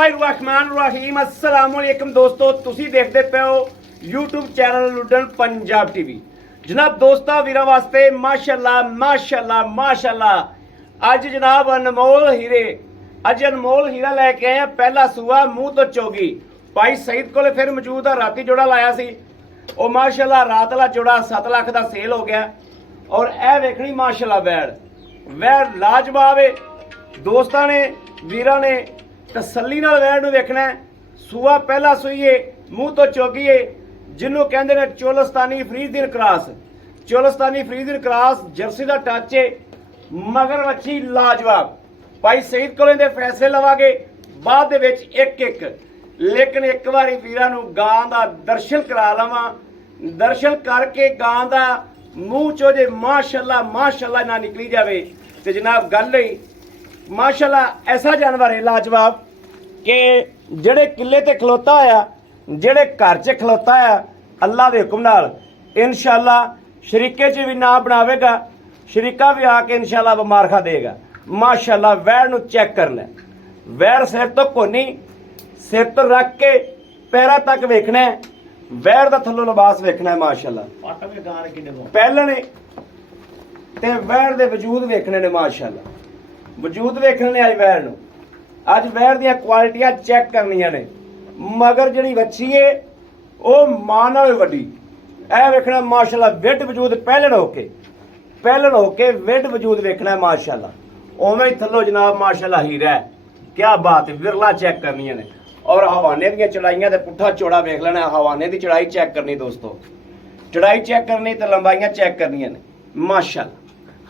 बिस्मिल्लाहिर्रहमानिर्रहीम अस्सलाम वालेकुम दोस्तों, तुसी देखते पे हो यूट्यूब चैनल लुडन पंजाब टीवी। जनाब दोस्तां वीरां वास्ते माशाअल्लाह माशाअल्लाह माशाअल्लाह अज जनाब अनमोल हीरे हीरा लैके आए। पहला सूआ मूँह तो चोगी भाई सईद कोले फिर मौजूद है। राती जोड़ा लाया सी वो माशाअल्लाह रात वाला जोड़ा 7 लाख का सेल हो गया। और ए वेखनी माशाअल्लाह वैड़ लाजवाब है। दोस्तां ने वीरां ने तसल्ली नाल वैड़ नूं वेखना है। सूआ पहला सूईए मूँह तो चोगीए जिन्हों कहते हैं चोलस्तानी फ्रीदिन क्रॉस जर्सी का टच है मगर अच्छी लाजवाब। भाई सईद कोले दे फैसले लवांगे बाद दे विच एक एक, लेकिन एक बारी वीरां नूं गां दा दर्शन करा लवां। दर्शन करके गां दा मूँह चो जे माशाअल्लाह माशाअल्लाह ना निकली जावे ते जनाब गल ही माशाअल्लाह ऐसा जानवर है लाजवाब कि जेड़े किले ते खलोता होया जेड़े घर च खलोता है अल्लाह के हुक्म नाल इंशाअल्लाह शरीके च भी ना बनावेगा, शरीका भी आके इंशाअल्लाह बमार खा देगा। माशाअल्लाह वैड़ नूं चेक करना, वैड़ सिर तो कोनी सिर तो रख के पैरों तक वेखना है। वैड़ दा थल्लों लिबास वेखना है माशाअल्लाह। पहलने ते वैड़ दे वजूद वेखने ने माशाअल्लाह, वजूद वेखने ने अज वैड़ नूं। अज वैड़ दियां क्वालिटियां चेक करनियां ने। मगर जिहड़ी वच्छी है वो मां नाल वड्डी ऐ वेखना माशाअल्लाह। विड वजूद पहलन होके विड वजूद वेखना है माशाअल्लाह। उवें ही थल्लों जनाब माशाअल्लाह हीरा है। क्या बात है, विरला चेक करनियां ने। और हवाने दी चढ़ाइयां ते पुट्ठा चौड़ा वेख लेना। हवाने दी चढ़ाई चेक करनी दोस्तों, चढ़ाई चेक करनी ते लंबाइयां चेक करनियां ने माशाअल्लाह।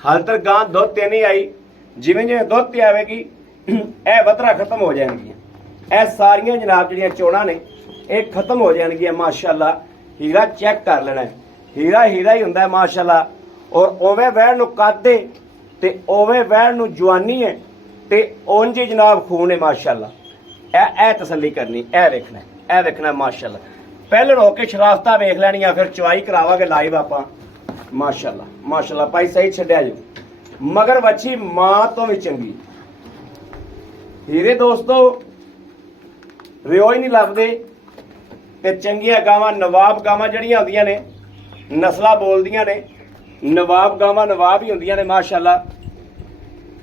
हाल तक गां दुध ते नहीं आई, जिवें जिवें दुध ते आवेगी ए बतरा खत्म हो जाएंगियां। ए सारियां जनाब जिहड़ियां चोणां ने ये खत्म हो जाएंगियां माशाअल्लाह। हीरा चेक कर लेना है, हीरा हीरा ही हुंदा है माशाअल्लाह। और उवें वैड़ नूं कद ते उवें वैड़ नूं जवानी है ते उंज ही जनाब खून है माशाअल्लाह। ए तसल्ली करनी, ए वेखना माशाअल्लाह। पहले होके शराफता वेख लैनियां फिर चवाई करावांगे लाइव आपां माशाअल्लाह माशाअल्लाह। भाई सही छड्डिया जी मगर वच्छी मां तो भी चंगी। हीरे दोस्तों रिओ ही नहीं लभदे ते चंगियां गावां नवाब गावां जड़ियां होंदियां ने नस्लां बोलदियां ने। नवाब गावां नवाब ही होंदियां ने माशाअल्लाह।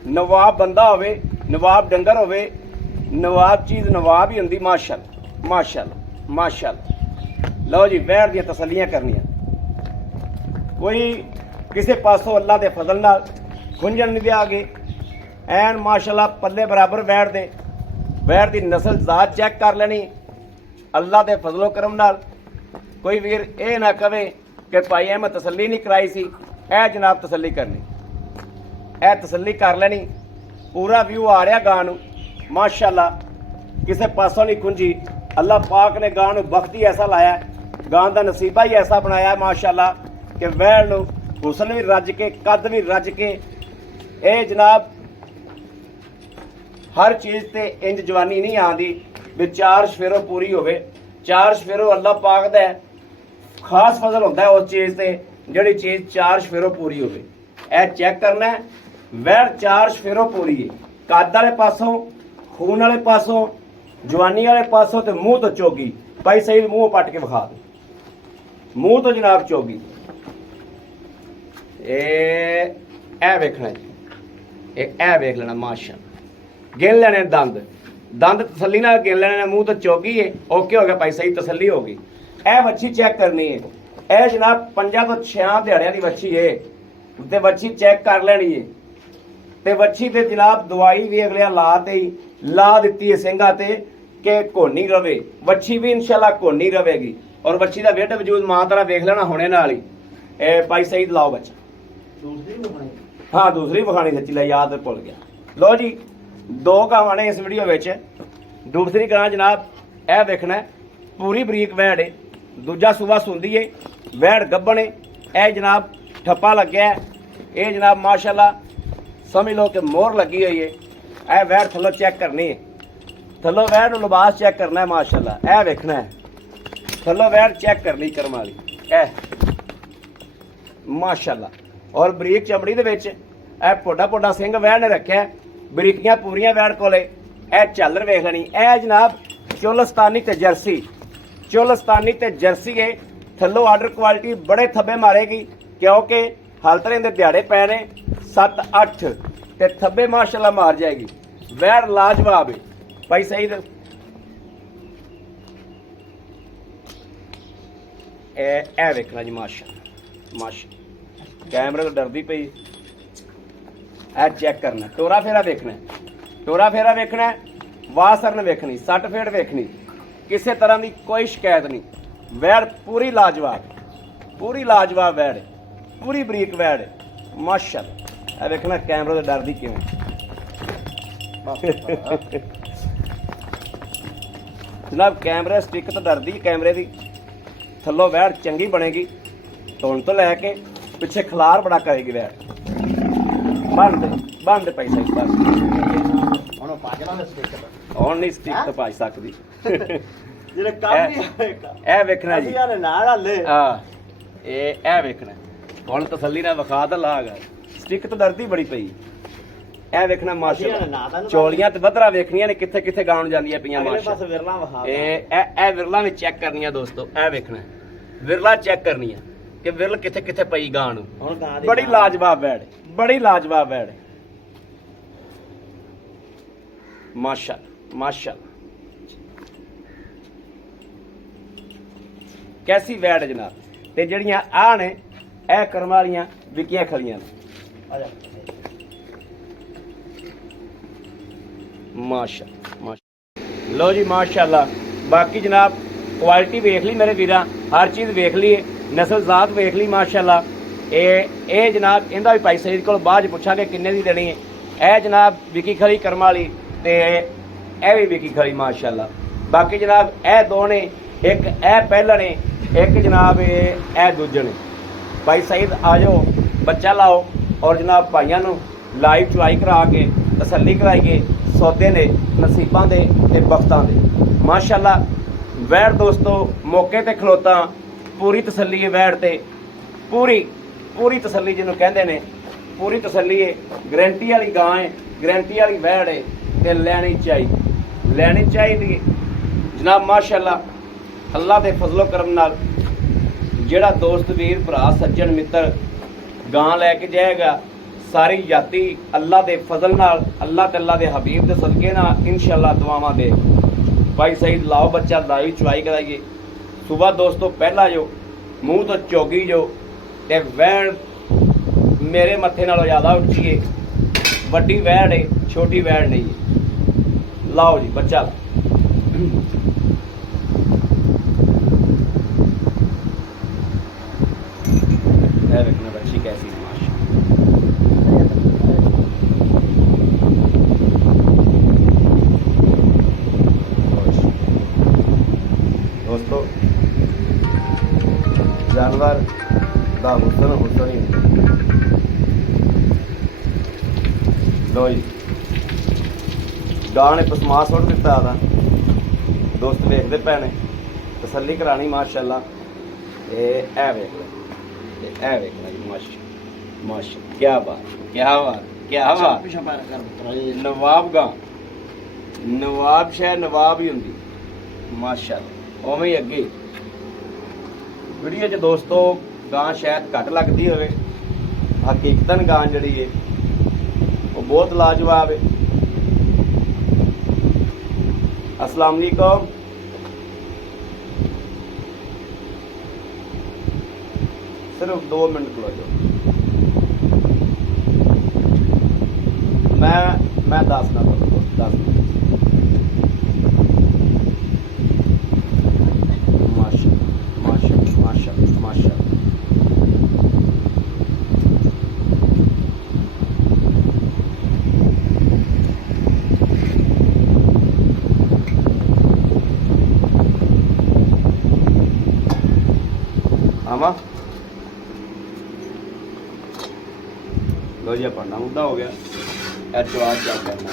नवाब बंदा होवे, नवाब डंगर होवे, नवाब चीज़ नवाब ही होंदी माशाअल्लाह माशाअल्लाह माशाअल्लाह। लो जी वैड़ दियां तसल्लियां करनियां। कोई किसी पासों अल्लाह के फजल नाल खुंजन नहीं दिया आगे एन माशाअल्लाह पल्ले बराबर वैड़ दे। वैड़ दी नस्ल जात चेक कर लेनी अल्लाह के फजलो करम नाल। कोई वीर ये ना कवे कि भाई मैं तसल्ली नहीं कराई सी। ए जनाब तसल्ली करनी, ए तसल्ली कर लेनी। पूरा व्यू आ रहा गां नूं माशाअल्लाह, किसी पासों नहीं खुंजी। अल्लाह पाक ने गां नूं बख्त ही ऐसा लाया, गां दा नसीबा ही ऐसा बनाया माशाअल्लाह कि वैड़ नूं हुसन भी रज के कद भी रज के ए जनाब हर चीज़ ते इंज जवानी नहीं आती भी 4 शफेरों पूरी होवे। 4 शफेरों अल्लाह पाक दा खास फजल होंदा है उस चीज़ ते जिहड़ी चीज़ 4 शफेरों पूरी होवे। ए चेक करना है वैड़ 4 शफेरों पूरी है। कद वाले पासों, खून वाले पासों, जवानी वाले पासों ते मूँह तो चोगी। भाई सही मूँह पट के विखा दे, मूँह तो जनाब चोगी। ए वेखना जी, ए वेख लेना माशाअल्लाह। गिन लेने दंद तसल्ली नाल गिन लेने। मूँह तो चौकी है ओके हो गया भाई सही तसल्ली होगी। ए वच्छी चेक करनी है। ए जनाब 5 तो 6 दिहाड़ियां दी वच्छी है ते वच्छी चेक कर लेनी है ते वच्छी ते जनाब दवाई भी अगले ला दित्ती है सिंघा ते कि घोनी रवे। वच्छी भी इंशाअल्लाह घोनी रवेगी। और वच्छी का वेट वजूद मां तरह वेख लेना होने नाल ही। ए भाई सही लाओ बच्चा हाँ दूसरी विखानी सच्ची ला याद भुल गया। लो जी 2 गावां ने इस वीडियो में। दूसरी गां जनाब ए वेखना पूरी बरीक वैड़ है। दूजा सूबा सुंदी है, वैड़ गब्बन है। ए जनाब ठप्पा लग्या है। ये जनाब माशाअल्लाह समझ लो कि मोहर लगी हुई है। ए वैड़ थल्लों चेक करनी है, थल्लों वैड़ नूं लिबास चेक करना है माशाअल्लाह। ए वेखना है थल्लों वैड़ चेक करनी करम वाली ए माशाअल्लाह। और बरीक चमड़ी दे विच ए पोडा सिंह वैड़ ने रखिया। बरीकियां पूरियां वैड़ कोले ਇਹ ਝਾਲਰ ਵੇਖ ਲੈਣੀ। ਇਹ ਜਨਾਬ ਚੋਲਸਤਾਨੀ ਤੇ ਜਰਸੀ, ਚੋਲਸਤਾਨੀ ਤੇ ਜਰਸੀ ਹੈ। ਥੱਲੋਂ ਆਰਡਰ ਕੁਆਲਿਟੀ ਬੜੇ ਥੱਬੇ ਮਾਰੇਗੀ ਕਿਉਂਕਿ ਹਾਲਤਰੇ ਦੇ ਦਿਹਾੜੇ ਪੈ ਨੇ 7-8 ਤੇ ਥੱਬੇ ਮਾਸ਼ਾਅੱਲਾ ਮਾਰ ਜਾਏਗੀ। ਵੈਰ ਲਾਜਵਾਬ ਹੈ ਭਾਈ ਸਹੀ। ਇਹ ਵੇਖਣਾ ਜੀ ਮਾਸ਼ਾ ਮਾਸ਼ਾ ਕੈਮਰੇ ਤੋਂ ਡਰਦੀ ਪਈ। ਇਹ ਚੈੱਕ ਕਰਨਾ, ਟੋਰਾ ਫੇਰਾ ਵੇਖਣਾ, ਟੋਰਾ ਫੇਰਾ ਵੇਖਣਾ, ਵਾਸਰਨ ਵੇਖਣੀ, ਸੱਟ ਫੇੜ ਵੇਖਣੀ, ਕਿਸੇ ਤਰ੍ਹਾਂ ਦੀ ਕੋਈ ਸ਼ਿਕਾਇਤ ਨਹੀਂ। ਵੈੜ ਪੂਰੀ ਲਾਜਵਾਬ, ਪੂਰੀ ਲਾਜਵਾਬ ਵੈੜ, ਪੂਰੀ ਬਰੀਕ ਵੈੜ ਮਾਸ਼ਾਅੱਲਾ। ਇਹ ਵੇਖਣਾ ਕੈਮਰੇ ਤੋਂ ਡਰਦੀ ਕਿਵੇਂ। ਜਨਾਬ ਕੈਮਰਾ ਸਟਿਕ ਤੋਂ ਡਰਦੀ, ਕੈਮਰੇ ਦੀ ਥੱਲੋਂ ਵੈੜ ਚੰਗੀ ਬਣੇਗੀ। ਧੋਣ ਤੋਂ ਲੈ ਕੇ ਪਿੱਛੇ ਖਲਾਰ ਬੜਾ ਕਰੇਗੀ ਵੈੜ। ਬੰਦ ਪੈਸਾ ਇਸ ਪਾਸ ਹੁਣ ਨਹੀਂ ਸਟਿਕ ਤੋਂ ਭੱਜ ਸਕਦੀ। ਜਿਹੜੇ ਕੰਮ ਨਹੀਂ ਹੋਏਗਾ ਇਹ ਵੇਖਣਾ ਜੀ ਨਾਲ ਹੱਲੇ। ਹਾਂ ਇਹ ਵੇਖਣਾ ਹੁਣ ਤਸੱਲੀ ਨਾਲ ਵਿਖਾ ਤਾਂ ਲਾਗਾ। ਸਟਿਕ ਤੋਂ ਡਰਦੀ ਬੜੀ ਪਈ। ਇਹ ਵੇਖਣਾ ਮਾਸ਼ਾਅੱਲਾ ਚੋਲੀਆਂ ਤੇ ਵਧਰਾ ਵੇਖਣੀਆਂ ਨੇ ਕਿੱਥੇ ਕਿੱਥੇ ਗਾਉਣ ਜਾਂਦੀਆਂ ਪਈਆਂ ਮਾਸ਼ਾਅੱਲਾ। ਇਹ ਵਿਰਲਾ ਵਿੱਚ ਚੈੱਕ ਕਰਨੀਆਂ ਦੋਸਤੋ। ਇਹ ਵੇਖਣਾ ਵਿਰਲਾ ਚੈੱਕ ਕਰਨੀ ਆ ਕਿ ਵਿਰਲ ਕਿੱਥੇ ਕਿੱਥੇ ਪਈ ਗਾਂ ਨੂੰ। ਬੜੀ ਲਾਜਵਾਬ ਵੈੜ, ਬੜੀ ਲਾਜਵਾਬ ਵੈੜ ਮਾਸ਼ਾਅੱਲਾ ਮਾਸ਼ਾਅੱਲਾ। ਕੈਸੀ ਵੈੜ ਜਨਾਬ। ਤੇ ਜਿਹੜੀਆਂ ਆਹ ਨੇ ਇਹ ਕਰਮ ਵਾਲੀਆਂ ਵਿਕੀਆਂ ਖਲੀਆਂ ਨੇ ਮਾਸ਼ਾਅੱਲਾ। ਲੋ ਜੀ ਮਾਸ਼ਾਅੱਲਾ। ਬਾਕੀ ਜਨਾਬ ਕੁਆਲਿਟੀ ਵੇਖ ਲਈ ਮੇਰੇ ਵੀਰਾਂ, ਹਰ ਚੀਜ਼ ਵੇਖ ਲਈ, ਨਸਲ ਜ਼ਾਤ ਵੇਖ ਲਈ ਮਾਸ਼ਾਅੱਲਾ। ਇਹ ਜਨਾਬ ਇਹਦਾ ਵੀ ਭਾਈ ਸਈਦ ਕੋਲ ਬਾਅਦ 'ਚ ਪੁੱਛਾਂਗੇ ਕਿੰਨੇ ਦੀ ਦੇਣੀ ਹੈ। ਇਹ ਜਨਾਬ ਵਿਕੀ ਖਲੀ ਕਰਮ ਵਾਲੀ ਤੇ ਇਹ ਵੀ ਵਿਕੀ ਖਲੀ ਮਾਸ਼ਾਅੱਲਾ। ਬਾਕੀ ਜਨਾਬ ਇਹ ਦੋ ਨੇ, ਇੱਕ ਇਹ ਪਹਿਲਾ ਨੇ, ਇੱਕ ਜਨਾਬ ਇਹ ਦੂਜੇ ਨੇ। ਭਾਈ ਸਈਦ ਆ ਜਾਓ, ਬੱਚਾ ਲਾਓ ਔਰ ਜਨਾਬ ਭਾਈਆਂ ਨੂੰ ਲਾਈਵ ਚੁਆਈ ਕਰਾ ਕੇ ਤਸੱਲੀ ਕਰਾਈਏ। ਸੌਦੇ ਨੇ ਨਸੀਬਾਂ ਦੇ ਤੇ ਬਖਤਾਂ ਦੇ ਮਾਸ਼ਾਅੱਲਾ। ਵੈੜ ਦੋਸਤੋ ਮੌਕੇ ਤੇ ਖਲੋਤਾ, ਪੂਰੀ ਤਸੱਲੀ ਹੈ ਵੈੜ ਤੇ, ਪੂਰੀ ਤਸੱਲੀ ਜਿਹਨੂੰ ਕਹਿੰਦੇ ਨੇ, ਪੂਰੀ ਤਸੱਲੀ ਹੈ। ਗਰੰਟੀ ਵਾਲੀ ਗਾਂ ਹੈ, ਗਰੰਟੀ ਵਾਲੀ ਵੈੜ ਹੈ ਤੇ ਲੈਣੀ ਚਾਹੀਦੀ ਜਨਾਬ ਮਾਸ਼ਾਅੱਲਾ। ਅੱਲਾ ਦੇ ਫਜ਼ਲੋ ਕਰਮ ਨਾਲ ਜਿਹੜਾ ਦੋਸਤ ਵੀਰ ਭਰਾ ਸੱਜਣ ਮਿੱਤਰ ਗਾਂ ਲੈ ਕੇ ਜਾਏਗਾ, ਸਾਰੀ ਜਾਤੀ ਅੱਲਾ ਦੇ ਫਜ਼ਲ ਨਾਲ, ਅੱਲਾ ਤੇ ਅੱਲਾ ਦੇ ਹਬੀਬ ਦੇ ਸਦਕੇ ਨਾਲ ਇੰਸ਼ਾਅੱਲਾ ਦੁਆਵਾਂ ਦੇ। ਭਾਈ ਸਈਦ ਲਾਓ ਬੱਚਾ ਲਾਈਵ ਚੁਆਈ ਕਰਾਈਏ। ਸੁਬਹ ਦੋਸਤੋ ਪਹਿਲਾ ਜੋ ਮੂੰਹ ਤੋਂ ਚੋਗੀ ਜੋ ਤੇ ਵੈੜ ਮੇਰੇ ਮੱਥੇ ਨਾਲੋਂ ਜ਼ਿਆਦਾ ਉੱਚੀ ਏ। ਵੱਡੀ ਵੈੜ ਏ, ਛੋਟੀ ਵੈੜ ਨਹੀਂ ਏ। ਲਾਓ ਜੀ ਬੱਚਾ। ਇਹ ਵੇਖਣਾ ਬੱਚੀ ਕੈਸੀ ਦੋਸਤੋ। ਜਾਨਵਰ ਦਾ ਹੁਸਨ ਹੀ ਲੋ ਜੀ। ਗਾਂ ਨੇ ਪਸਮਾ ਸੁੱਟ ਦਿੱਤਾ ਆਦਾ ਦੋਸਤ ਵੇਖਦੇ ਪਏ ਨੇ, ਤਸੱਲੀ ਕਰਾਣੀ ਮਾਸ਼ਾਅੱਲਾ। ਇਹ ਵੇਖ ਲੈ, ਇਹ ਵੇਖ ਲੈ ਮਾਸ਼ਾ ਕਿਆ ਬਾਤ, ਕਿਆ ਬਾਤ, ਕਿਆ ਬਾਤ। ਨਵਾਬ ਗਾਂ, ਨਵਾਬ ਸ਼ਾਇਦ ਨਵਾਬ ਹੀ ਹੁੰਦੀ ਮਾਸ਼ਾਅੱਲਾ। ਉਵੇਂ ਹੀ ਅੱਗੇ ਵੀਡੀਓ 'ਚ ਦੋਸਤੋ ਗਾਂ ਸ਼ਾਇਦ ਘੱਟ ਲੱਗਦੀ ਹੋਵੇ, ਹਕੀਕਤਨ ਗਾਂ ਜਿਹੜੀ ਹੈ ਉਹ ਬਹੁਤ ਲਾਜਵਾਬ ਹੈ। अस्सलाम वालेकुम। सिर्फ 2 मिनट खलो जाओ, मैं दसना तो 10 मिनट। माशाअल्लाह माशाअल्लाह माशाअल्लाह माशाअल्लाह। आमा लो जी पढ़ना मुद्दा हो गया। एचवार क्या करना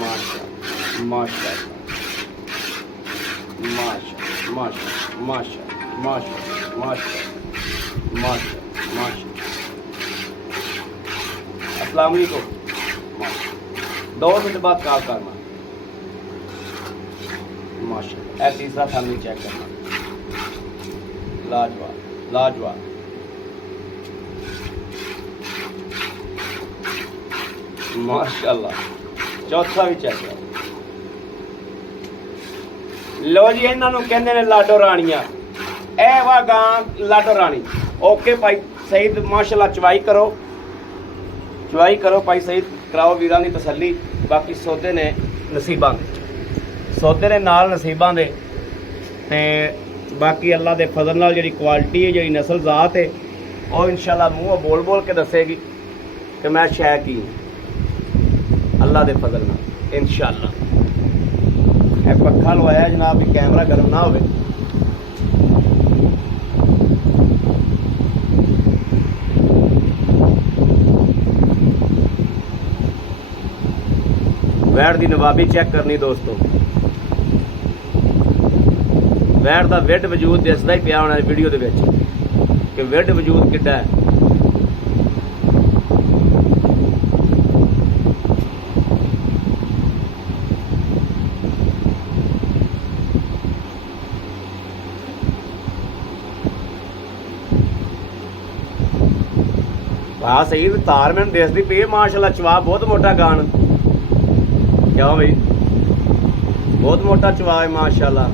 माशा माशा माशा माशा माशा माशा माशा माशा माशा। अस्सलाम वालेकुम। 2 मिनट बाद कॉल करना। माशाल्लाह। ए तीसरा थान भी चेक करना, लाजवाब लाजवाब। माशाल्लाह। चौथा भी चेक कर लो जी। इन्हां नूं कहंदे ने लाडो राणियां। ए वा गां लाडो राणी। ओके भाई सईद माशाल्लाह चवाई करो भाई सईद, कराओ वीरां दी तसल्ली। बाकी सौदे ने नसीबां दे, सौदे ने नाल नसीबां दे ते बाकी अल्लाह दे फजल नाल जिहड़ी क्वालिटी है, जिहड़ी नस्ल जात है, वो इंशाल्लाह मूँहों बोल बोल के दसेगी कि मैं शै की अल्लाह दे फजल नाल इंशाल्लाह। ए पक्खा लवाया जनाब भी कैमरा गर्म ना होवे। वैट की नवाबी चेक करनी दोस्तों। वैट का विड वजूद दिसदा ही पिया होना वीडियो दे विच कि विड वजूद किड्डा है। वाह सही तार मैंने दिसदी पई है माशाल्लाह। चवा बहुत मोटा गान, क्या भाई बहुत मोटा चवा है माशाल्लाह।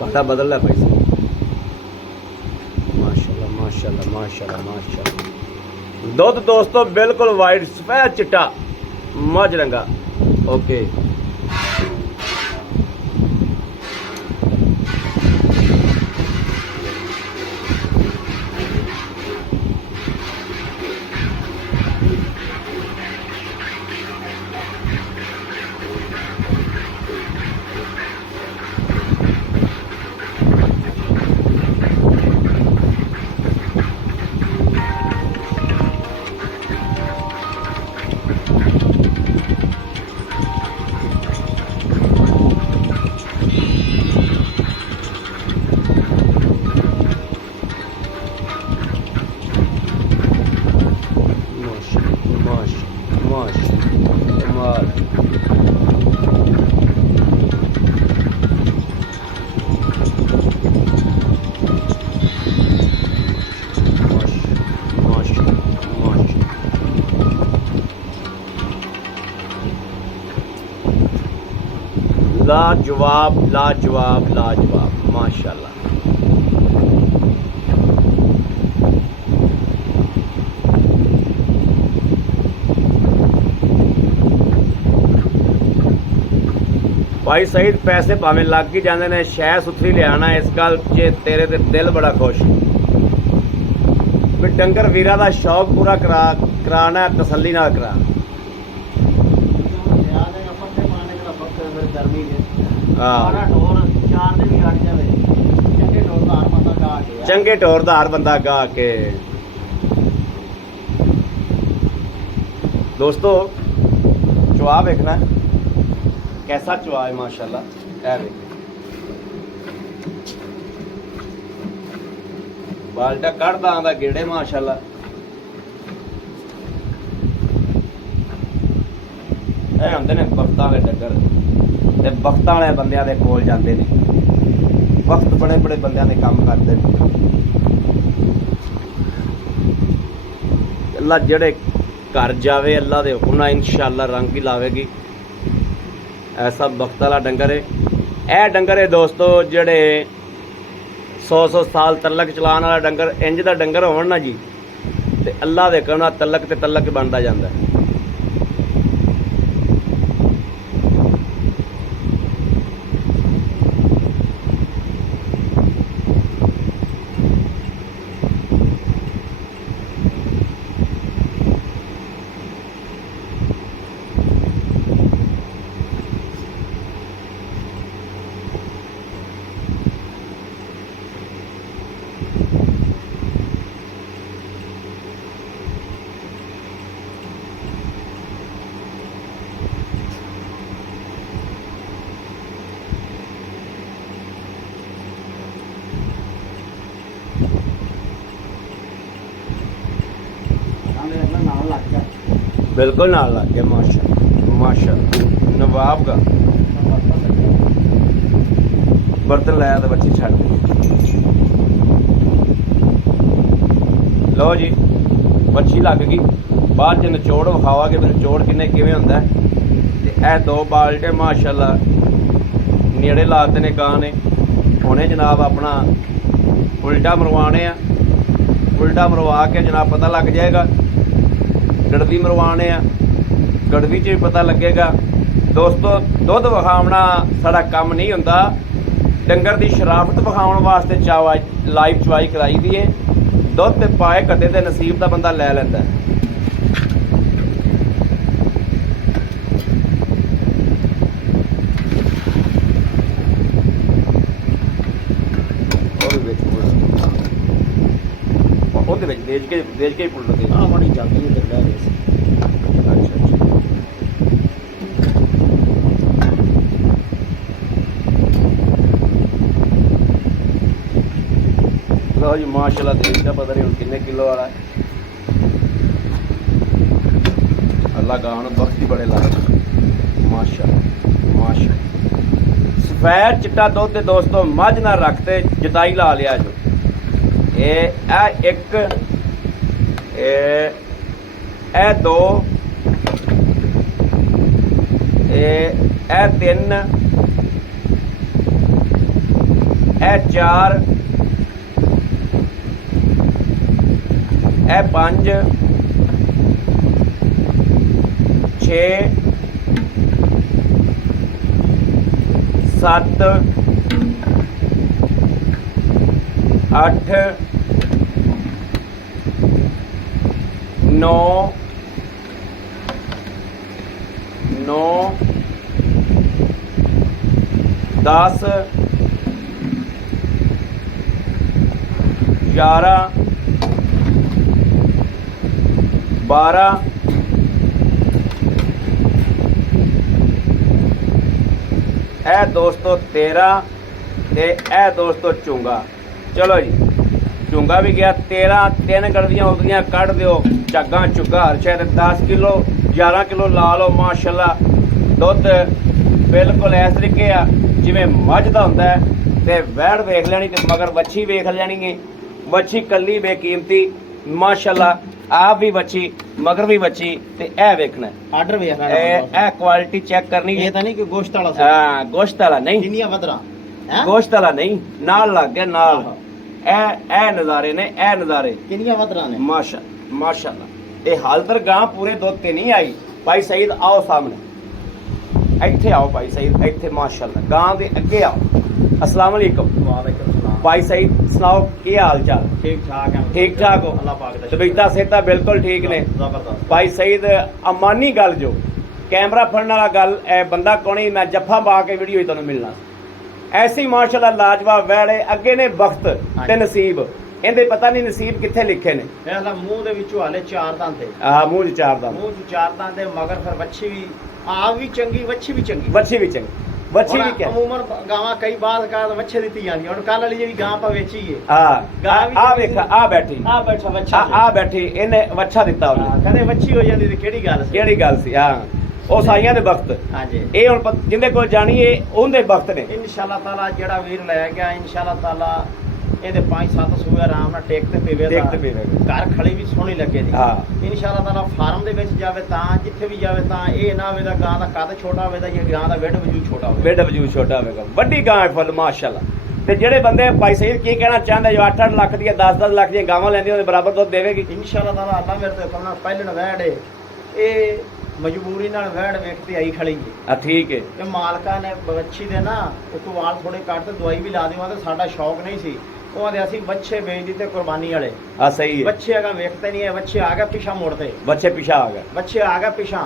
पता बदल रहा पैसा। माशाल्लाह माशाल्लाह माशाल्लाह माशाल्लाह। दुध दोस्तों बिल्कुल वाइट सफेद चिट्टा मझ रंगा। ओके लाजवाब लाजवाब लाजवाब माशाल्लाह। भाई सईद पैसे भावें लग ही जाते ने, शह सुथरी लिया इस गल च तेरे ते दिल बड़ा खुश भी डंगर वीरा का शौक पूरा कराना तसल्ली ना करा। चंगे टोर दा हर बंदा गा के। दोस्तों जवाब देखना कैसा चवा है माशाल्लाह। ए वे बाल्टा कड़दा आंदा गेड़े माशाल्लाह। ਇਹ ਹੁੰਦੇ ਨੇ ਵਕਤਾਂ ਵਾਲੇ ਡੰਗਰ ਤੇ ਵਕਤਾਂ ਵਾਲੇ ਬੰਦਿਆਂ ਦੇ ਕੋਲ ਜਾਂਦੇ ਨੇ। ਵਕਤ ਬੜੇ ਬੜੇ ਬੰਦਿਆਂ ਦੇ ਕੰਮ ਕਰਦੇ ਨੇ। ਅੱਲਾ ਜਿਹੜੇ ਘਰ ਜਾਵੇ ਅੱਲਾ ਦੇ ਹੁਕਮ ਨਾਲ ਇਨਸ਼ਾਅੱਲਾ ਰੰਗ ਹੀ ਲਾਵੇਗੀ। ਐਸਾ ਵਕਤ ਵਾਲਾ ਡੰਗਰ ਹੈ। ਇਹ ਡੰਗਰ ਹੈ ਦੋਸਤੋ ਜਿਹੜੇ 100 ਸਾਲ ਤਲਕ ਚਲਾਉਣ ਵਾਲਾ ਡੰਗਰ ਇੰਜ ਦਾ ਡੰਗਰ ਹੋਣ ਨਾ ਜੀ ਤੇ ਅੱਲਾ ਦੇ ਹੁਕਮ ਨਾਲ ਤਲਕ ਤੇ ਤਲਕ ਬਣਦਾ ਜਾਂਦਾ। बिल्कुल ना लग गया माशा माशा नवाब का बर्तन लाया तो बच्ची छड़ दी। लो जी बच्ची लग गई। बाद च नचोड़ विखावा कि नचोड़ किन्ने किवें हुंदा है। ते ए 2 बाल्टे माशाल्लाह नेड़े लाते ने गां ने। हुणे जनाब अपना उल्टा मरवाने आ। उल्टा मरवा के जनाब पता लग जाएगा। गड़वी मरवाने आ, गड़वी च भी पता लगेगा। दोस्तों दुध विखावना साड़ा काम नहीं हुंदा। डंगर की शराफत विखाउण वास्ते लाइव चवाई कराई दी है। दुध ते पाए कटे ते नसीब का बंदा लै लैंदा है। देश के पुल लगे हां बड़ी जल्दी उधर ले गए। अच्छा लो जी माशाल्लाह देश का पता नहीं हुण किन्ने किलो वाला है। अल्लाह का हुण वक्त ही बड़े लाए माशाल्लाह माशाल्लाह। सफेद चिट्टा दुध ते दोस्तों मझ ना रखते जताई ला लिया जो। ए एक ए 2 ए 3 ए 4 ए 5 6 7 8 9 10 11 12 ए दोस्तों 13 ते ए दोस्तों चूंगा। चलो जी चूंगा भी गया 13 3 गड़वियां उगलियां कढ़ दियो झग्गा चुग्गा हर शायद 10 किलो 11 किलो ला लो माशाल्लाह। दुध बिल्कुल इस तरीके आ जिवें मझ दा हुंदा है ते वैड़ वेख लैनी ते मगर वच्छी वेख लैनी है। वच्छी कल्ली बेकीमती माशाल्लाह। आप भी बच्ची मगर भी बच्ची ते ए वेखना आर्डर वेखना ए क्वालिटी चेक करनी है। ये तो नहीं कि गोश्त वाला हां गोश्त वाला नहीं किन्नियां वदरा गोश्त वाला नहीं नाल लग गया नाल ए नज़ारे ने ए नज़ारे किन्नियां वदरा ने माशा माशाल्लाह। ये हाल तक गां पूरे दुध ते नहीं आई। भाई सईद आओ सामने ਇੱਥੇ आओ भाई सईद ਇੱਥੇ माशाल्लाह गां दे अगे आओ। अस्सलाम वालेकुम। वालेकुम सलाम। भाई सईद सुनाओ की हाल चाल? ठीक ठाक है। ठीक ठाक हो? अल्लाह पाक दा तबीयत सेहत बिल्कुल ठीक ने? जबरदस्त। भाई सईद अमानी गल जो कैमरा फड़न वाला गल ए बंदा कौन ही मैं जफ्फा पा के वीडियो तुहानू मिलना ऐसी माशाल्लाह लाजवाब वैड़े अगे ने वक्त ते नसीब इहदे पता नहीं नसीब कित्थे लिखे ने। पहला मुंह दे विचों हाले 4 दंद थे। मुंह च 4 दंद मुंह च 4 दंद मगर फिर बच्ची भी ਆਪ ਵੀ ਚੰਗੀ, ਵੱਛੀ ਵੀ ਚੰਗੀ। ਵੱਛੀ ਵੀ ਚੰਗੀ, ਵੱਛੀ ਵੀ ਕਿਆ ਅਮੂਮਨ ਗਾਵਾਂ ਕਈ ਬਾਅਦ ਕਾਦ ਵੱਛੇ ਦਿੱਤੀ ਜਾਂਦੀ। ਹੁਣ ਕੱਲ ਵਾਲੀ ਜਿਹੜੀ ਗਾਂ ਆਪਾਂ ਵੇਚੀ ਏ, ਹਾਂ ਗਾਂ ਵੀ ਆ ਚੰਗੀ ਵੇਖ ਆ ਬੈਠੀ, ਆ ਬੈਠਾ ਵੱਛਾ ਆ ਬੈਠੀ, ਇਹਨੇ ਵੱਛਾ ਦਿੱਤਾ ਉਹਨੇ। ਕਦੇ ਵੱਛੀ ਹੋ ਜਾਂਦੀ ਤੇ ਕਿਹੜੀ ਗੱਲ ਸੀ। ਕਿਹੜੀ ਗੱਲ ਸੀ? ਹਾਂ ਉਹ ਸਾਈਆਂ ਦੇ ਵਕਤ। ਹਾਂਜੀ ਇਹ ਹੁਣ ਜਿੰਦੇ ਕੋਲ ਜਾਣੀ ਏ ਉਹਦੇ ਵਕਤ ਨੇ। ਇਨਸ਼ਾਅੱਲਾ ਤਾਲਾ ਜਿਹੜਾ ਵੀਰ ਲੈ ਗਿਆ ਇਨਸ਼ਾਅੱਲਾ ਤਾਲਾ ਇਹਦੇ 5-7 ਸੂਏ ਆਰਾਮ ਨਾਲ ਟੇਕ ਤੇ ਪੀਵੇ ਟੇਕ ਤੇ ਪੀਵੇਗਾ। ਘਰ ਖੜੀ ਵੀ ਸੋਹਣੀ ਲੱਗੇ ਦੀ। ਹਾਂ ਇਨਸ਼ਾਅੱਲਾ ਤਾਲਾ ਫਾਰਮ ਦੇ ਵਿੱਚ ਜਾਵੇ ਤਾਂ ਜਿੱਥੇ ਵੀ ਜਾਵੇ ਤਾਂ ਇਹ ਨਾ ਹੋਵੇ ਦਾ ਗਾਂ ਦਾ ਕੱਦ ਛੋਟਾ ਹੋਵੇ ਦਾ ਜਿਹੜੀ ਗਾਂ ਦਾ ਵਿੱਢ ਵਜੂ ਛੋਟਾ ਹੋਵੇ। ਵਿੱਢ ਵਜੂਦ ਛੋਟਾ ਹੋਵੇਗਾ। ਵੱਡੀ ਗਾਂ ਹੈ ਫੁੱਲ ਮਾਸ਼ਾਅੱਲਾ। ਤੇ ਜਿਹੜੇ ਬੰਦੇ ਭਾਈ ਸਹੀਦ ਕੀ ਕਹਿਣਾ ਚਾਹੁੰਦੇ ਜੋ 8-8 ਲੱਖ ਦੀਆਂ 10-10 ਲੱਖ ਦੀਆਂ ਗਾਵਾਂ ਲੈਂਦੇ ਉਹਦੇ ਬਰਾਬਰ ਦੁੱਧ ਦੇਵੇਗੀ ਇਨਸ਼ਾਅੱਲਾ ਤਾਲਾ। ਅੱਲਾ ਮੇਰੇ ਤੇ ਕਰਨਾ ਪਹਿਲਣ ਵਹਿੜ ਏ, ਇਹ ਮਜਬੂਰੀ ਨਾਲ ਵਹਿੜ ਵੇਖਤੀ ਆਈ ਖੜੀ ਜੀ। ਆ ਠੀਕ ਹੈ। ਇਹ ਮਾਲਕਾਂ ਨੇ ਬੱਚੀ ਦੇ ਨਾ ਇੱਕ ਵਾਲ ਥੋੜੇ ਕੱਟ ਤੇ ਦਵਾਈ ਵੀ ਲਾ ਦਿਓ ਤੇ ਸਾਡਾ ਸ਼ੌਕ ਨਹੀਂ ਸੀ। ਉਹ ਆਂਦੇ ਅਸੀਂ ਬੱਚੇ ਵੇਚਦੀ ਤੇ ਕੁਰਬਾਨੀ ਵਾਲੇ। ਆ ਸਹੀ ਹੈ। ਬੱਚੇ ਅਗਾ ਵੇਖਤੇ ਨਹੀਂ ਹੈ, ਬੱਚੇ ਆ ਗਿਆ ਪਿਛਾ ਮੁੜਦੇ, ਬੱਚੇ ਪਿਛਾ ਆ ਗਏ। ਬੱਚੇ ਆ ਗਿਆ ਪਿਛਾ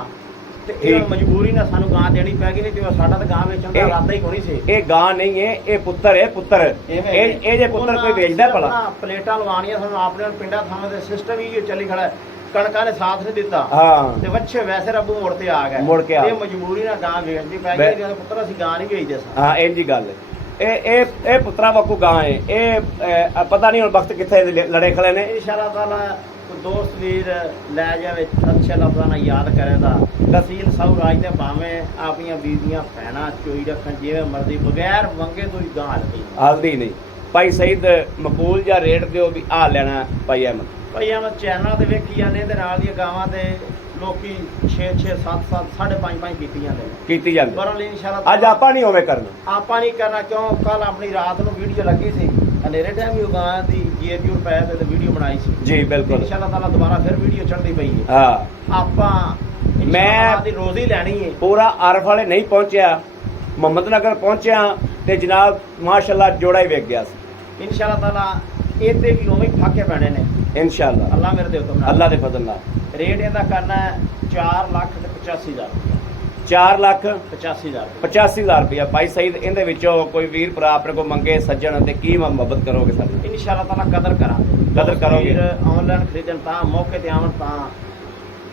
ਤੇ ਇਹ ਠੀਕ। ਮਜਬੂਰੀ ਨਾਲ ਸਾਨੂੰ ਗਾਂ ਦੇਣੀ ਪੈ ਗਈ। ਨਹੀਂ ਤੇ ਸਾਡਾ ਤਾਂ ਗਾਂ ਵੇਚਣ ਦਾ ਇਹ- ਇਰਾਦਾ ਹੀ ਕੋਈ ਨਹੀਂ ਸੀ। ਇਹ ਗਾਂ ਨਹੀਂ ਹੈ, ਇਹ ਪੁੱਤਰ ਹੈ, ਪੁੱਤਰ। ਇਹ ਜੇ ਪੁੱਤਰ ਕੋਈ ਵੇਚਦਾ ਭਲਾ? ਉਹਨਾਂ ਪਲੇਟਾਂ ਲਵਾਉਣੀਆਂ ਸਾਨੂੰ ਆਪਣੇ ਪਿੰਡਾਂ ਥਾਵਾਂ ਦੇ ਸਿਸਟਮ ਹੀ ਚੱਲੀ ਖੜਾ ਹੈ। ਕਣਕਾਂ ਨੇ ਸਾਥ ਨਹੀਂ ਦਿੱਤਾ ਹਾਂ ਤੇ ਬੱਚੇ ਵੈਸੇ ਰੱਬੂ ਮੁੜ ਤੇ ਆ ਗਏ। ਮੁੜ ਕੇ ਆ ਇਹ ਮਜਬੂਰੀ ਨਾਲ ਗਾਂ ਵੇਚਦੀ ਪੈ ਗਈ। ਇਹਦੇ ਪੁੱਤਰ ਅਸੀਂ ਗਾਂ ਨਹੀਂ ਵੇਚਦੇ ਸਾਂ। ਹਾਂ ਇੰਜ ਹੀ ਗੱਲ ਹੈ। ਇਹ ਪੁੱਤਰਾ ਵਾਕੂ ਗਾਂ ਹੈ। ਇਹ ਪਤਾ ਨਹੀਂ ਹੁਣ ਵਕਤ ਕਿੱਥੇ ਇਹਦੇ ਲੜੇ ਖਲੇ ਨੇ। ਇਨਸ਼ਾਅੱਲਾ ਤਾਲਾ ਕੋਈ ਦੋਸਤ ਵੀਰ ਲੈ ਜਾਵੇ ਅੱਛੇ ਲਫ਼ਜ਼ਾਂ ਨਾਲ ਯਾਦ ਕਰੇ ਦਾ ਤਸੀਲ ਸੌ ਰਾਜ ਦੇ ਭਾਵੇਂ ਆਪਣੀਆਂ ਬੀਬੀਆਂ ਭੈਣਾਂ ਚੋਈ ਰੱਖਣ ਜਿਵੇਂ ਮਰਜ਼ੀ ਬਗੈਰ ਮੰਗੇ ਤੋਂ ਹੀ ਗਾਂ ਹਲਦੀ। ਹਲਦੀ ਨਹੀਂ। ਭਾਈ ਸਹੀਦ ਮਕਬੂਲ ਜਾਂ ਰੇਟ ਦਿਓ ਵੀ ਆ ਲੈਣਾ ਭਾਈ ਅਹਿਮਦ। ਭਾਈ ਮੈਂ ਚੈਨਲ ਤੇ ਵੇਖੀ ਜਾਂਦੇ ਇਹਦੇ ਨਾਲ ਦੀਆਂ ਗਾਵਾਂ ਤੇ ਲੋਕੀ 6-6 7-7 5.5 ਕੀਤੀ ਜਾਂਦੇ ਨੇ। ਕੀਤੀ ਜਾਂਦੀ। ਪਰ ਇਨਸ਼ਾਅੱਲਾ ਅੱਜ ਆਪਾਂ ਨਹੀਂ ਹੋਵੇ ਕਰਨਾ। ਆਪਾਂ ਨਹੀਂ ਕਰਨਾ ਕਿਉਂ ਕੱਲ ਆਪਣੀ ਰਾਤ ਨੂੰ ਵੀਡੀਓ ਲੱਗੀ ਸੀ ਹਨੇਰੇ ਟਾਈਮ ਵੀ ਉਹ ਗਾਂ ਦੀ ਜੀਐਪੀਓ ਰੁਪਏ ਤੇ ਵੀਡੀਓ ਬਣਾਈ ਸੀ ਜੀ ਬਿਲਕੁਲ। ਇਨਸ਼ਾਅੱਲਾ ਤਾਲਾ ਦੁਬਾਰਾ ਫਿਰ ਵੀਡੀਓ ਚੜ੍ਹਦੀ ਪਈ ਹੈ। ਹਾਂ ਆਪਾਂ ਮੈਂ ਦੀ ਰੋਜ਼ੀ ਲੈਣੀ ਹੈ। ਪੂਰਾ ਅਰਫ ਵਾਲੇ ਨਹੀਂ ਪਹੁੰਚਿਆ, ਮੁਹੰਮਦ ਨਗਰ ਪਹੁੰਚਿਆ ਤੇ ਜਨਾਬ ਮਾਸ਼ਾਅੱਲਾ ਜੋੜਾ ਹੀ ਵੇਖ ਗਿਆ ਸੀ। ਇਨਸ਼ਾਅੱਲਾ ਤਾਲਾ ਇਹਦੇ ਵੀ ਉਵੇਂ ਹੀ ਫਾਕੇ ਪੈਣੇ ਨੇ ਇਨਸ਼ਾਅੱਲਾ ਅੱਲਾ ਮੇਰੇ ਦੇ ਹੁਕਮ ਨਾਲ। ਅੱਲਾ ਦੇ ਫਜ਼ਲ ਨਾਲ। ਰੇਟ ਇਹਦਾ ਕਰਨਾ ਹੈ 4,85,000 4,85,000 85,000 ਰੁਪਇਆ। ਭਾਈ ਸਹੀਦ ਇਹਦੇ ਵਿੱਚੋਂ ਕੋਈ ਵੀਰ ਭਰਾ ਆਪਣੇ ਕੋ ਮੰਗੇ ਸੱਜਣ ਤੇ ਕੀ ਮੁਹੱਬਤ ਕਰੋਗੇ ਸਾਨੂੰ? ਇਨਸ਼ਾਅੱਲਾ ਤਾਲਾ ਕਦਰ ਕਰਾਂਗੇ। ਕਦਰ ਕਰੋਗੇ। ਆਨਲਾਈਨ ਖਰੀਦਣ ਤਾਂ ਮੌਕੇ ਤੇ ਆਵਣ ਤਾਂ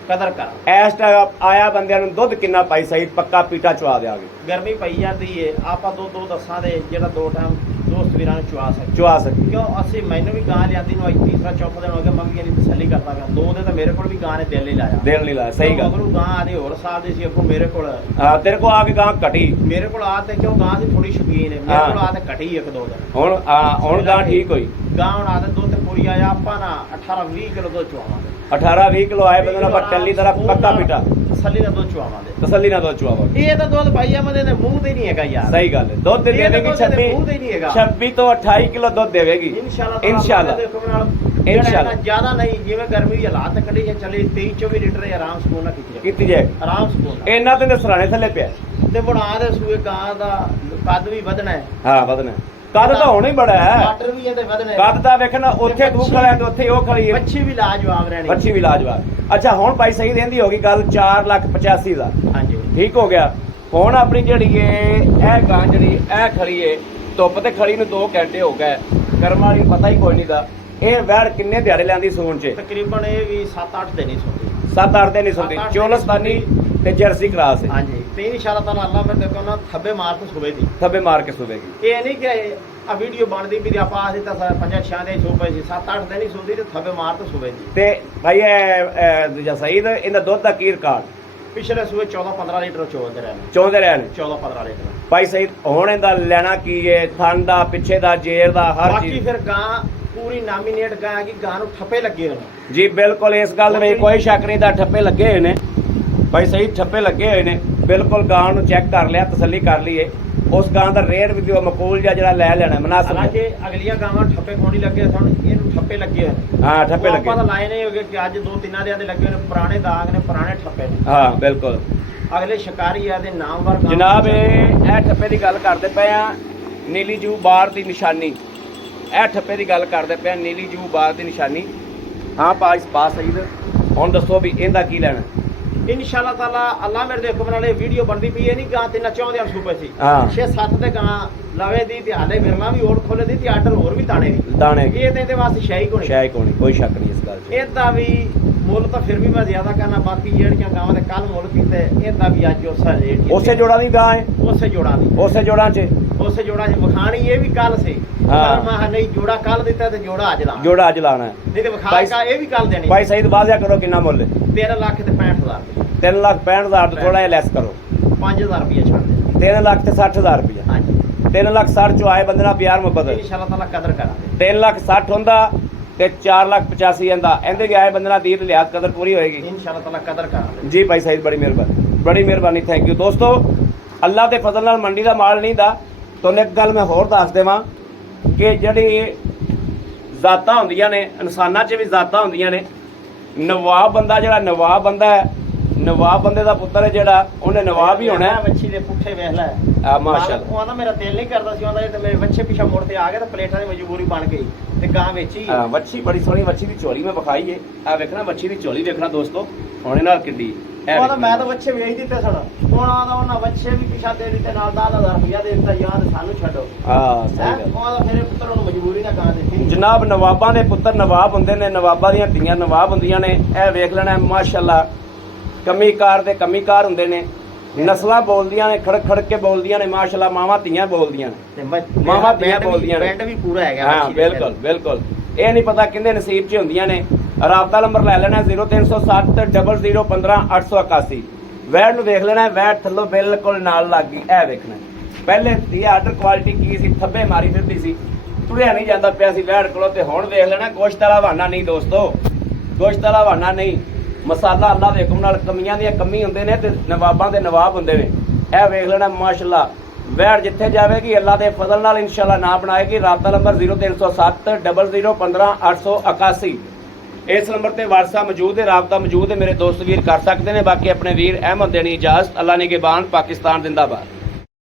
ਕਦਰ ਕਰਾਂ। ਇਸ ਟਾਈਮ ਆਇਆ ਬੰਦਿਆਂ ਨੂੰ ਦੁੱਧ ਕਿੰਨਾ ਭਾਈ ਸਹੀਦ ਪੱਕਾ ਪੀਟਾ ਚਵਾ ਦਿਆਂਗੇ। ਗਰਮੀ ਪਈ ਜਾਂਦੀ ਏ ਆਪਾਂ ਦੋ ਦੱਸਾਂ ਦੇ ਜਿਹੜਾ 2 ਟਾਈਮ ਦੋਸਤ ਵੀਰਾਂ ਨੂੰ ਚਵਾ ਸਕਦੇ ਚਵਾ ਸਕੀ। ਕਿਉਂ ਅਸੀਂ ਮੈਨੂੰ ਵੀ ਗਾਂ ਲਿਆਂਦੀ ਨੂੰ ਅੱਜ ਤੀਸਰਾ ਚੌਥਾ ਦਿਨ ਹੋ ਗਿਆ। ਮੰਮੀ ਦੀ ਤਸੱਲੀ ਕਰਦਾ ਗਿਆ। 2 ਦਿਨ ਤਾਂ ਮੇਰੇ ਕੋਲ ਵੀ ਗਾਂ ਨੇ ਦਿਲ ਨਹੀਂ ਲਾਇਆ। ਦਿਲ ਨਹੀਂ ਲਾਇਆ। ਸਹੀ ਗੱਲ। ਮਗਰੋਂ ਗਾਂ ਆਦੇ ਹੋਰ ਸਾਲ ਦੀ ਸੀ ਅੱਗੋਂ ਮੇਰੇ ਕੋਲ ਹਾਂ ਤੇਰੇ ਕੋ ਆ ਕੇ ਗਾਂ ਘਟੀ। ਮੇਰੇ ਕੋਲ ਆ ਤੇ ਕਿਉਂ ਗਾਂ ਦੀ ਥੋੜੀ ਸ਼ੌਕੀਨ ਹੈ। ਮੇਰੇ ਕੋਲ ਆ ਤੇ ਘਟੀ 1-2 ਦਿਨ। ਹੁਣ ਗਾਂ ਠੀਕ ਹੋਈ। ਗਾਂ ਹੁਣ ਆਦੇ ਦੁੱਧ ਤੇ ਪੂਰੀ ਆਇਆ ਆਪਾਂ ਨਾ 18-20 ਕਿਲੋ ਦੁੱਧ ਚਵਾਵਾਂਗੇ। 18-20 ਕਿਲੋ ਆਏ ਬੰਦੇ ਨਾਲ ਆਪਾਂ ਟੱਲੀ ਤਰ੍ਹਾਂ ਪੱਕਾ ਪੀਟਾ ਤਸੱਲੀ ਨਾਲ ਦੁੱਧ ਚਵਾਵਾਂਗੇ। ਤਸੱਲੀ ਨਾਲ ਦੁੱਧ ਚਵਾਵਾਂਗੇ। ਇਹ ਤਾਂ ਦੁੱਧ ਭਾਈ ਆਮਦੇ ਦੇ ਮੂੰਹ ਤੇ ਨਹੀਂ ਹੈਗਾ ਯਾਰ। ਸਹੀ ਗੱਲ ਹੈ। ਦੁੱਧ ਦੇ ਦੇਵੇਗੀ 26 ਤੋਂ 28 ਕਿਲੋ ਦੁੱਧ ਦੇਵੇਗੀ ਇਨਸ਼ਾਅੱਲਾ। ਇਨਸ਼ਾਅੱਲਾ ਇਨਸ਼ਾਅੱਲਾ ਜ਼ਿਆਦਾ ਨਹੀਂ ਜਿਵੇਂ ਗਰਮੀ ਦੀ ਹਾਲਾਤ ਕੱਢੀ ਜੇ ਚੱਲੇ 23-24 ਲੀਟਰ ਆਰਾਮ ਸਕੂਨ ਨਾਲ ਕੀਤੀ ਜਾਏ। ਆਰਾਮ ਸਕੂਨ ਇਹਨਾਂ ਤੇ ਸਰਾਣੇ ਥੱਲੇ ਪਿਆ ਤੇ ਬਣਾ ਦੇ ਸੂਏ ਗਾਂ ਦਾ ਕੱਦ ਵੀ ਵਧਣਾ ਹੈ। ਹਾਂ ਵਧਣਾ। ਕੱਦ ਤਾਂ ਹੋਣਾ ਹੀ ਬੜਾ ਹੈ। ਵਾਟਰ ਵੀ ਇਹਦੇ ਵਧਣਾ ਹੈ। ਕੱਦ ਤਾਂ ਵੇਖਣਾ ਉੱਥੇ ਤੂੰ ਖੜਾ ਤੇ ਉੱਥੇ ਉਹ ਖੜੀ ਹੈ। ਬੱਚੀ ਵੀ ਲਾਜਵਾਬ ਰਹਿਣੀ। ਬੱਚੀ ਵੀ ਲਾਜਵਾਬ। ਅੱਛਾ ਹੁਣ ਭਾਈ ਸਹੀ ਰਹਿੰਦੀ ਹੋ ਗਈ ਗੱਲ 4,85,000। ਹਾਂਜੀ ਠੀਕ ਹੋ ਗਿਆ। ਹੁਣ ਆਪਣੀ ਜਿਹੜੀ ਇਹ ਗਾਂ ਜਿਹੜੀ ਇਹ ਖੜੀ ਏ ਧੁੱਪ ਤੇ ਖੜੀ ਨੂੰ 2 ਘੰਟੇ ਹੋ ਗਏ। ਕਰਮ ਵਾਲੀ ਪਤਾ ਹੀ ਕੋਈ ਨਹੀਂ ਦਾ। ਇਹ ਵੈੜ ਕਿੰਨੇ ਦਿਹਾੜੇ ਲੈਂਦੀ ਸੂਣ ਚ? ਤਕਰੀਬਨ ਇਹ ਵੀ 7-8 ਦਿਨ ਹੀ ਸੌਂਦੀ। 7-8 ਦਿਨ ਹੀ ਸੌਂਦੀ। ਚੋਲਸਤਾਨੀ ਤੇ ਜਰਸੀ ਕਰਾਸ ਹੈ। ਹਾਂਜੀ ਤੇ ਇਨਸ਼ਾਅੱਲਾ ਤਾਲਾ ਅੱਲਾ ਮੇਰੇ ਦੇਖੋ ਨਾ ਥੱਬੇ ਮਾਰ ਕੇ ਸੁਵੇ ਦੀ ਥੱਬੇ ਮਾਰ ਕੇ ਸੁਵੇਗੀ। ਇਹ ਨਹੀਂ ਕਿ ਆ ਵੀਡੀਓ ਬਣਦੀ ਵੀ ਆਪਾਂ ਆਸੀ ਤਾਂ 5-6 ਦੇ ਸੋ ਪਏ ਸੀ 7-8 ਦਿਨ ਹੀ ਸੁਣਦੀ ਤੇ ਥੱਬੇ ਮਾਰ ਤੇ ਸੁਵੇ ਦੀ। ਤੇ ਭਾਈ ਇਹ ਦੂਜਾ ਸਹੀਦ ਇਹਦਾ ਦੁੱਧ ਦਾ ਕੀ ਰਿਕਾਰਡ? ਪਿਛਲੇ ਸੂਏ 14-15 ਲੀਟਰ ਚੋਦੇ ਰਹੇ ਨੇ। ਚੋਂਦੇ ਰਹੇ ਨੇ 14-15 ਲੀਟਰ। ਭਾਈ ਸਹੀਦ ਹੁਣ ਇਹਦਾ ਲੈਣਾ ਕੀ ਏ? ਥਣ ਦਾ, ਪਿੱਛੇ ਦਾ, ਜੇਰ ਦਾ, ਹਰ ਬਾਕੀ ਚੀਜ਼। ਫਿਰ ਗਾਂ ਪੂਰੀ ਨਾਮੀਨੇਟ ਗਾਂ ਕਿ ਗਾਂ ਨੂੰ ਠੱਪੇ ਲੱਗੇ ਹੋਏ ਨੇ। ਜੀ ਬਿਲਕੁਲ ਇਸ ਗੱਲ ਵਿੱਚ ਕੋਈ ਸ਼ੱਕ ਨਹੀਂ ਦਾ ਠੱਪੇ ਲੱਗੇ ਹੋਏ ਨੇ। ਭਾਈ ਸਹੀਦ ਠੱਪੇ ਲੱਗੇ ਹੋਏ ਨੇ। ਬਿਲਕੁਲ ਗਾਂ ਨੂੰ ਚੈੱਕ ਕਰ ਲਿਆ, ਤਸੱਲੀ ਕਰ ਲਈਏ। ਉਸ ਗਾਂ ਦਾ ਰੇਟ ਵੀ ਦਿਓ ਮਕਬੂਲ ਜਿਹੜਾ ਲੈ ਲੈਣਾ ਮਨਾਸਬ। ਹਾਲਾਂਕਿ ਅਗਲੀਆਂ ਗਾਵਾਂ ਠੱਪੇ ਕੋਣੀ ਲੱਗੇ ਹੁਣ ਇਹਨੂੰ ਠੱਪੇ ਲੱਗੇ ਹੋਏ ਨੇ। ਹਾਂ ਠੱਪੇ ਲੱਗੇ। ਆਪਾਂ ਤਾਂ ਲਾਏ ਨਹੀਂ ਹੋਗੇ ਕਿ ਅੱਜ 2-3 ਦਿਨਾਂ ਦੇ ਲੱਗੇ ਹੋਏ ਨੇ। ਪੁਰਾਣੇ ਦਾਗ ਨੇ, ਪੁਰਾਣੇ ਠੱਪੇ ਨੇ। ਹਾਂ ਬਿਲਕੁਲ। ਅਗਲੇ ਸ਼ਿਕਾਰੀ ਆ ਦੇ ਨਾਮਵਰ ਗਾਂ ਜਨਾਬ ਇਹ ਠੱਪੇ ਦੀ ਗੱਲ ਕਰਦੇ ਪਏ ਆ ਨੀਲੀ ਜੂ ਬਾਰ ਦੀ ਨਿਸ਼ਾਨੀ। ਇਹ ਠੱਪੇ ਦੀ ਗੱਲ ਕਰਦੇ ਪਏ ਆ ਨੀਲੀ ਜੂ ਬਾਰ ਦੀ ਨਿਸ਼ਾਨੀ। ਹਾਂ ਪਾਸ ਸਹੀਦ ਹੁਣ ਦੱਸੋ ਵੀ ਇਹਦਾ ਕੀ ਲੈਣਾ? ਇਨਸ਼ਾਅੱਲਾ ਤਾਲਾ ਅੱਲਾ ਮੇਰੇ ਦੇ ਹੁਕਮ ਨਾਲ ਇਹ ਵੀਡੀਓ ਬਣਦੀ ਪਈ ਹੈ ਨਹੀਂ ਗਾਂ ਤੇ ਨਾ ਚਾਹੁੰਦੇ ਆ ਸੂਪੇ ਸੀ ਹਾਂ 6-7 ਤੇ ਗਾਂ ਲਵੇ ਦੀ ਤੇ ਹਾਲੇ ਫਿਰਨਾ ਵੀ ਹੋਰ ਖੋਲੇ ਦੀ ਤੇ ਆਰਡਰ ਹੋਰ ਵੀ ਤਾਣੇ ਦੀ ਦਾਣੇ ਇਹ ਤੇ ਇਹਦੇ ਵਾਸਤੇ ਸ਼ਾਹੀ ਕੋਣੀ ਸ਼ਾਇਦ ਕੋਣੀ ਕੋਈ ਸ਼ੱਕ ਨਹੀਂ ਇਸ ਗੱਲ 'ਚ ਇਹਦਾ ਵੀ ਮੁੱਲ ਤਾਂ ਫਿਰ ਵੀ ਮੈਂ ਜ਼ਿਆਦਾ ਕਰਨਾ ਬਾਕੀ ਜਿਹੜੀਆਂ ਗਾਵਾਂ ਦੇ ਕੱਲ ਮੁੱਲ ਕੀਤੇ ਇਹਦਾ ਵੀ ਅੱਜ ਉਸਾ ਰੇਟ ਹੀ ਉਸੇ ਜੋੜਾਂ ਦੀ ਗਾਂ ਹੈ ਉਸੇ ਜੋੜਾਂ ਦੀ ਉਸੇ ਜੋੜਾਂ 'ਚ ਉਸੇ ਜੋੜਾਂ 'ਚ ਵਿਖਾਣੀ ਇਹ ਵੀ ਕੱਲ ਸੀ ਹਾਂ। ਪਰ ਮੈਂ ਨਹੀਂ ਜੋੜਾ ਕੱਲ ਦਿੱਤਾ ਤੇ ਜੋੜਾ ਅੱਜ ਲਾਣਾ ਜੋੜਾ ਅੱਜ ਲਾਣਾ ਹੈ ਨਹੀਂ ਤੇ ਵਿਖਾ ਭਾਈ- ਕੇ ਇਹ ਵੀ ਕੱਲ ਦੇਣੀ ਭਾਈ ਸਹੀਦ ਵਾਜ਼ਿਆ ਕਰੋ ਕਿੰਨਾ ਮੁੱਲ 13 ਲੱਖ ਤੇ 65,000 3,65,000 ਤੋਂ ਥੋੜਾ ਜਿਹਾ ਲੈਸ ਕਰੋ 5,000 ਰੁਪਏ ਛੱਡ ਦੇ 3 ਲੱਖ ਤੇ 60,000 ਰੁਪਇਆ ਹਾਂਜੀ 3 ਲੱਖ 60 ਚੋਂ ਆਏ ਬੰਦੇ ਨਾਲ ਪਿਆਰ ਮੁਹੱਬਤ ਇਨਸ਼ਾਅੱਲਾ ਤਾਲਾ ਕਦਰ ਕਰਾਂਗੇ 3 ਲੱਖ 60 ਹੁੰਦਾ ਤੇ 4 ਲੱਖ 85 ਆਂਦਾ ਇਹਦੇ ਗਿਆ ਆਏ ਬੰਦੇ ਨਾਲ ਦੀਦ ਲਿਆਤ ਕਦਰ ਪੂਰੀ ਹੋਏਗੀ ਇਨਸ਼ਾਅੱਲਾ ਤਾਲਾ ਕਦਰ ਕਰਾਂਗੇ ਜੀ ਭਾਈ ਸਹੀਦ ਬੜੀ ਮਿਹਰਬਾਨੀ ਥੈਂਕ ਯੂ ਦੋਸਤੋ ਅੱਲਾ ਦੇ ਫਜ਼ਲ ਨਾਲ ਮੰਡੀ ਦਾ ਮਾਲ ਨਹੀਂ ਦਾ ਤੁਹਾਨੂੰ ਇੱਕ ਗੱਲ ਮੈਂ ਹੋਰ ਦੱਸ ਦੇਵਾਂ ਕਿ ਜਿਹੜੀ ਜ਼ਾਤਾਂ ਹੁੰਦੀਆਂ ਨੇ ਇਨਸਾਨਾਂ 'ਚ ਵੀ ਜ਼ਾਤਾਂ ਹੁੰਦੀਆਂ ਨੇ ਨਵਾਬ ਬੰਦਾ ਜਿਹੜਾ ਨਵਾਬ ਬੰਦਾ ਹੈ ਨਵਾਬ ਬੰਦੇ ਦਾ ਪੁੱਤਰ ਹੈ ਜਿਹੜਾ ਉਹਨੇ ਨਵਾਬ ਹੀ ਹੋਣਾ ਹੈ ਵੱਛੀ ਦੇ ਪੁੱਠੇ ਵੇਖ ਲੈ ਆ ਮਾਸ਼ਾਅੱਲਾ ਉਹ ਆਂਦਾ ਮੇਰਾ ਦਿਲ ਨਹੀਂ ਕਰਦਾ ਸੀ ਆਂਦਾ ਇਹ ਤੇ ਮੇਰੇ ਵੱਛੇ ਪਿੱਛਾ ਮੁੜ ਤੇ ਆ ਗਿਆ ਤੇ ਪਲੇਟਾਂ ਦੀ ਮਜਬੂਰੀ ਬਣ ਗਈ ਤੇ ਗਾਂ ਵੇਚੀ ਹਾਂ ਵੱਛੀ ਬੜੀ ਸੋਹਣੀ ਵੱਛੀ ਦੀ ਝੋਲੀ ਮੈਂ ਵਿਖਾਈ ਏ ਆ ਵੇਖਣਾ ਵੱਛੀ ਦੀ ਝੋਲੀ ਵੇਖਣਾ ਦੋਸਤੋ ਹੁਣੇ ਨਾਲ ਕਿੱਡੀ ਉਹ ਆਂਦਾ ਮੈਂ ਤਾਂ ਵੱਛੇ ਵੇਚ ਦਿੱਤੇ ਸਣ ਹੁਣ ਆਂਦਾ ਉਹਨਾਂ ਵੱਛੇ ਵੀ ਪਿੱਛਾ ਦੇ ਦਿੱਤੇ ਨਾਲ 10,000 ਰੁਪਇਆ ਦੇ ਦਿੱਤਾ ਯਾਰ ਸਾਨੂੰ ਛੱਡੋ ਹਾਂ ਸਹੀ ਹੈਂ? ਗੱਲ ਉਹ ਆਂਦਾ ਫਿਰ ਪੁੱਤਰ ਨੂੰ ਮਜਬੂਰੀ ਨਾਲ ਗਾਂ ਦਿੱਤੀ ਜਨਾਬ ਨਵਾਬਾਂ ਦੇ ਪੁੱਤਰ ਨਵਾਬ ਹੁੰਦੇ ਨੇ ਨਵਾਬਾਂ ਦੀਆਂ ਧੀਆਂ ਨਵਾਬ ਹੁੰਦੀਆਂ ਨੇ ਇਹ ਵੇਖ ਲੈਣਾ ਮਾਸ਼ਾਅੱਲਾ ਕਮੀਕਾਰ ਦੇ ਕਮੀਕਾਰ ਹੁੰਦੇ ਨੇ ਨਸਲਾਂ ਬੋਲਦੀਆਂ ਨੇ ਖੜਕ ਖੜਕ ਕੇ ਬੋਲਦੀਆਂ ਨੇ ਮਾਸ਼ਾਅੱਲਾ ਮਾਵਾਂ ਧੀਆਂ ਬੋਲਦੀਆਂ ਨੇ ਤੇ ਮਾਵਾਂ ਧੀਆਂ ਬੋਲਦੀਆਂ ਨੇ ਬੈਂਡ ਵੀ ਪੂਰਾ ਹੈਗਾ ਹਾਂ ਵੱਛੀ ਦੇ ਬਿਲਕੁਲ ਬਿਲਕੁਲ ਇਹ ਨਹੀਂ ਪਤਾ ਕਿੰਦੇ ਨਸੀਬ 'ਚ ਹੁੰਦੀਆਂ ਨੇ ਰਾਬਤਾ ਨੰਬਰ ਲੈ ਲੈਣਾ 0307 0015 881 ਵੈੜ ਨੂੰ ਵੇਖ ਲੈਣਾ ਵੈੜ ਥੱਲੋਂ ਬਿਲਕੁਲ ਨਾਲ ਲੱਗ ਗਈ ਇਹ ਵੇਖਣਾ ਪਹਿਲੇ ਇਹ ਆਰਡਰ ਕੁਆਲਿਟੀ ਕੀ ਸੀ ਥੱਬੇ ਮਾਰੀ ਫਿਰਦੀ ਸੀ ਤੁਰਿਆ ਨਹੀਂ ਜਾਂਦਾ ਪਿਆ ਸੀ ਵੈੜ ਕੋਲੋਂ ਤੇ ਹੁਣ ਵੇਖ ਲੈਣਾ ਗੋਸ਼ਤ ਵਾਲਾ ਬਹਾਨਾ ਨਹੀਂ ਦੋਸਤੋ ਗੋਸ਼ਤ ਵਾਲਾ ਬਹਾਨਾ ਨਹੀਂ ਮਸਾਲਾ ਅੱਲਾ ਦੇ ਹੁਕਮ ਨਾਲ ਕਮੀਆਂ ਦੀਆਂ ਕਮੀ ਹੁੰਦੇ ਨੇ ਤੇ ਨਵਾਬਾਂ ਦੇ ਨਵਾਬ ਹੁੰਦੇ ਨੇ ਇਹ ਵੇਖ ਲੈਣਾ ਮਾਸ਼ਾਅੱਲਾ ਵੈੜ ਜਿੱਥੇ ਜਾਵੇਗੀ ਅੱਲਾ ਦੇ ਫਜ਼ਲ ਨਾਲ ਇਨਸ਼ਾਅੱਲਾ ਨਾ ਬਣਾਏਗੀ ਰਾਬਤਾ ਨੰਬਰ 0307 0015 881 ਇਸ ਨੰਬਰ ਤੇ WhatsApp ਮੌਜੂਦ ਹੈ ਰਾਬਤਾ ਮੌਜੂਦ ਹੈ ਮੇਰੇ ਦੋਸਤ ਵੀਰ ਕਰ ਸਕਦੇ ਨੇ ਬਾਕੀ ਆਪਣੇ ਵੀਰ ਅਹਿਮਦ ਦੇਣੀ ਇਜਾਜ਼ਤ ਅੱਲਾ ਨਿਗਹਿਬਾਨ ਪਾਕਿਸਤਾਨ ਜ਼ਿੰਦਾਬਾਦ